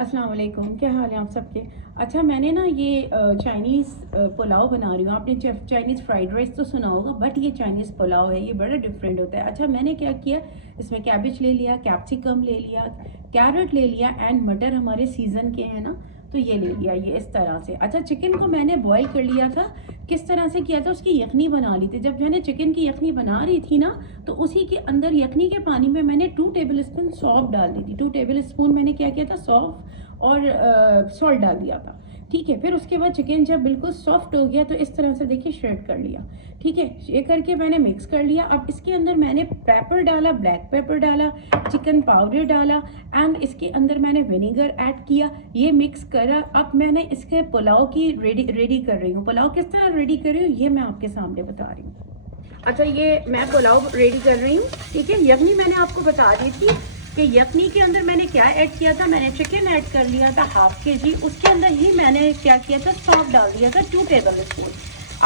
अस्सलाम वालेकुम, क्या हाल है आप सबके। अच्छा, मैंने ना ये चाइनीज़ पुलाव बना रही हूँ। आपने चाइनीज़ फ्राइड राइस तो सुना होगा, बट ये चाइनीज़ पुलाव है, ये बड़ा डिफरेंट होता है। अच्छा, मैंने क्या किया, इसमें कैबेज ले लिया, कैप्सिकम ले लिया, कैरेट ले लिया एंड मटर हमारे सीज़न के हैं ना, तो ये ले लिया, ये इस तरह से। अच्छा, चिकन को मैंने बॉईल कर लिया था। किस तरह से किया था, उसकी यखनी बना ली थी। जब मैंने चिकन की यखनी बना रही थी ना, तो उसी के अंदर यखनी के पानी में मैंने 2 टेबल स्पून सौंफ डाल दी थी। 2 टेबल स्पून मैंने क्या किया था, सौंफ और सॉल्ट डाल दिया था। ठीक है, फिर उसके बाद चिकन जब बिल्कुल सॉफ्ट हो गया तो इस तरह से देखिए श्रेड कर लिया। ठीक है, ये करके मैंने मिक्स कर लिया। अब इसके अंदर मैंने पेपर डाला, ब्लैक पेपर डाला, चिकन पाउडर डाला एंड इसके अंदर मैंने विनेगर ऐड किया, ये मिक्स करा। अब मैंने इसके पुलाव की रेडी कर रही हूँ। पुलाव किस तरह रेडी कर रही हूँ ये मैं आपके सामने बता रही हूँ। अच्छा, ये मैं पुलाव रेडी कर रही हूँ। ठीक है, यखनी मैंने आपको बता दी थी कि यखनी के अंदर मैंने क्या ऐड किया था, मैंने चिकन ऐड कर लिया था हाफ के जी। उसके अंदर ही मैंने क्या किया था, सौंफ डाल दिया था 2 टेबल स्पून।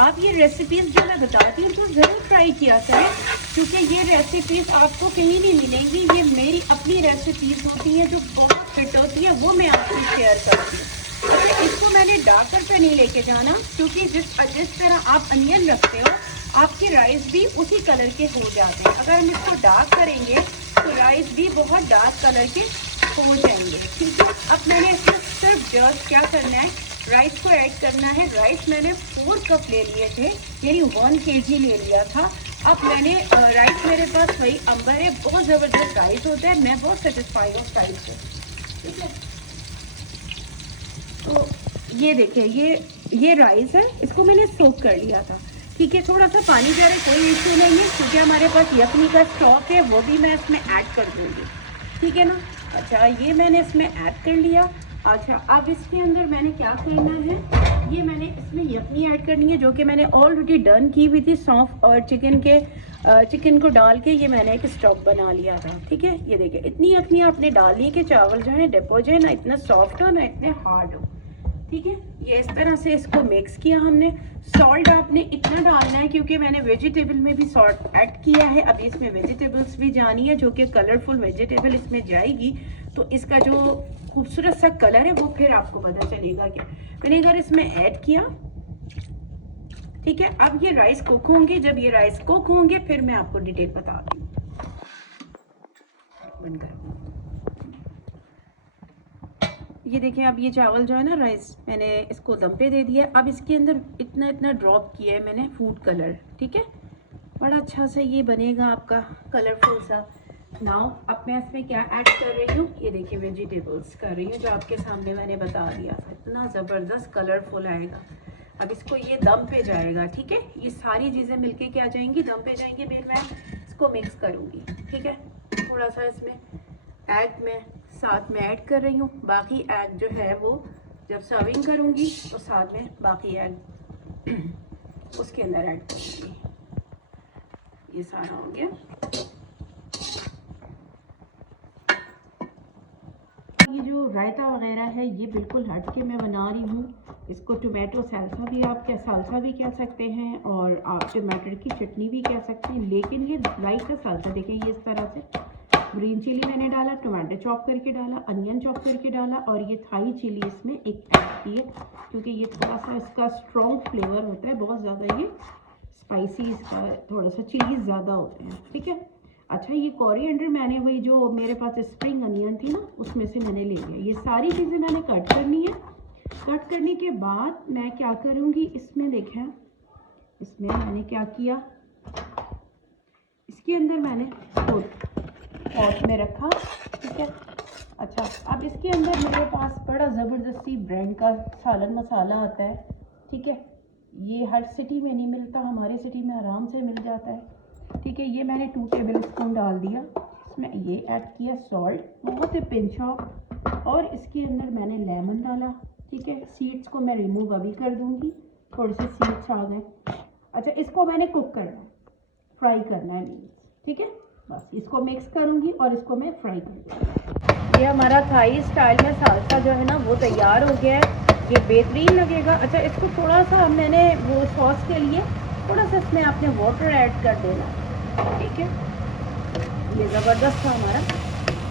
आप ये रेसिपीज़ जो मैं बताती हूँ तो ज़रूर ट्राई किया करें, क्योंकि ये रेसिपीज़ आपको कहीं नहीं मिलेंगी। ये मेरी अपनी रेसिपीज़ होती हैं जो बहुत फिट होती हैं, वो मैं आपसे शेयर करती हूँ। अच्छा, इसको मैंने डार्क पे नहीं लेके जाना, क्योंकि जिस तरह आप अनियन रखते हो आपकी राइस भी उसी कलर के हो जाते हैं। अगर हम इसको डार्क करेंगे तो राइस भी बहुत डार्क कलर के हो जाएंगे। ठीक है, अब मैंने इसमें सिर्फ जस्ट क्या करना है, राइस को ऐड करना है। राइस मैंने 4 कप ले लिए थे, यानी 1 kg ले लिया था। अब मैंने राइस मेरे पास वही अंबर है, बहुत ज़बरदस्त राइस होता है, मैं बहुत सेटिस्फाइड हूँ राइस से। ठीक है, तो ये देखिए, ये राइस है, इसको मैंने सोक कर लिया था। ठीक है, थोड़ा सा पानी जा रहा है, कोई इशू नहीं है, क्योंकि हमारे पास यखनी का स्टॉक है, वो भी मैं इसमें ऐड कर दूँगी। ठीक है ना। अच्छा, ये मैंने इसमें ऐड कर लिया। अच्छा, अब इसके अंदर मैंने क्या करना है, ये मैंने इसमें यखनी ऐड करनी है जो कि मैंने ऑलरेडी डन की हुई थी सौंफ और चिकन को डाल के। ये मैंने एक स्टॉक बना लिया था। ठीक है, ये देखिए, इतनी यखनी आपने डालनी है कि चावल जो है डिपो जो है ना इतना सॉफ्ट हो ना इतने हार्ड हो। ठीक है, ये इस तरह से इसको मिक्स किया हमने। सॉल्ट आपने इतना डालना है क्योंकि मैंने वेजिटेबल में भी सॉल्ट ऐड किया है। अभी इसमें वेजिटेबल्स भी जानी है, जो कि कलरफुल वेजिटेबल इसमें जाएगी, तो इसका जो खूबसूरत सा कलर है वो फिर आपको पता चलेगा। क्या विनेगर इसमें ऐड किया। ठीक है, अब ये राइस कुक होंगे, जब ये राइस कुक होंगे फिर मैं आपको डिटेल बताती हूँ। ये देखें, अब ये चावल जो है ना, राइस मैंने इसको दम पे दे दिया। अब इसके अंदर इतना इतना ड्रॉप किया है मैंने फूड कलर। ठीक है, बड़ा अच्छा सा ये बनेगा आपका कलरफुल सा। नाउ अब मैं इसमें क्या ऐड कर रही हूँ, ये देखिए वेजिटेबल्स कर रही हूँ जो आपके सामने मैंने बता दिया था। इतना ज़बरदस्त कलरफुल आएगा। अब इसको ये दम पे जाएगा। ठीक है, ये सारी चीज़ें मिलके क्या जाएंगी, दम पे जाएंगी। फिर मैं इसको मिक्स करूँगी। ठीक है, थोड़ा सा इसमें एग में साथ में ऐड कर रही हूँ। बाकी एग जो है वो जब सर्विंग करूँगी तो साथ में बाकी एग उसके अंदर ऐड करूँगी। ये सारा हो गया। ये जो रायता वगैरह है ये बिल्कुल हट के मैं बना रही हूँ। इसको टोमेटो साल्सा भी आप साल्सा भी कह सकते हैं और आप टमाटर की चटनी भी कह सकते हैं, लेकिन ये रायता साल्सा देखिए, ये इस तरह से ग्रीन चिली मैंने डाला, टमाटर चॉप करके डाला, अनियन चॉप करके डाला और ये थाई चिली इसमें एक ऐड की है, क्योंकि ये थोड़ा सा इसका स्ट्रॉन्ग फ्लेवर होता है, बहुत ज़्यादा ये स्पाइसी, इसका थोड़ा सा चिलीज ज़्यादा होते हैं। ठीक है, अच्छा, ये कोरिएंडर मैंने वही जो मेरे पास स्प्रिंग अनियन थी ना उसमें से मैंने ले लिया। ये सारी चीज़ें मैंने कट करनी है। कट करने के बाद मैं क्या करूँगी, इसमें देखें, इसमें मैंने क्या किया, इसके अंदर मैंने पॉट में रखा। ठीक है, अच्छा, अब इसके अंदर मेरे पास बड़ा ज़बरदस्ती ब्रांड का सालन मसाला आता है। ठीक है, ये हर सिटी में नहीं मिलता, हमारे सिटी में आराम से मिल जाता है। ठीक है, ये मैंने 2 टेबल स्पून डाल दिया। इसमें ये ऐड किया सॉल्ट, बहुत ही पिंच ऑफ, और इसके अंदर मैंने लेमन डाला। ठीक है, सीड्स को मैं रिमूव अभी कर दूँगी, थोड़े से सीड्स आ गए। अच्छा, इसको मैंने कुक करना है, फ्राई करना है मीन्स। ठीक है, बस इसको मिक्स करूँगी और इसको मैं फ्राई करूँगी। ये हमारा थाई स्टाइल में साल्सा जो है ना वो तैयार हो गया है, ये बेहतरीन लगेगा। अच्छा, इसको थोड़ा सा मैंने वो सॉस के लिए थोड़ा सा इसमें आपने वाटर ऐड कर देना। ठीक है, ये ज़बरदस्त था हमारा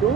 2